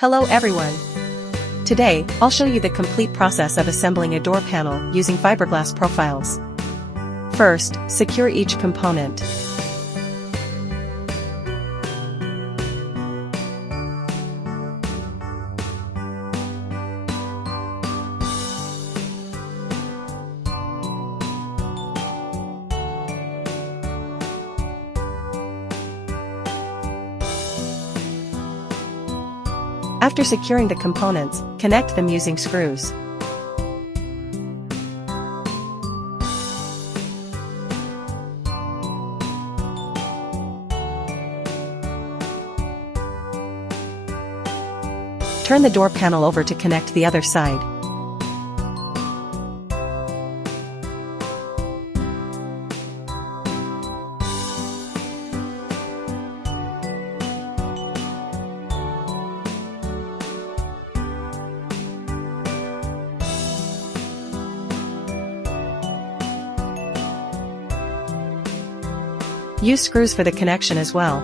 Hello everyone! Today, I'll show you the complete process of assembling a door panel using fiberglass profiles. First, secure each component. After securing the components, connect them using screws. Turn the door panel over to connect the other side. Use screws for the connection as well.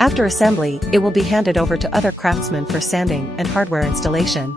After assembly, it will be handed over to other craftsmen for sanding and hardware installation.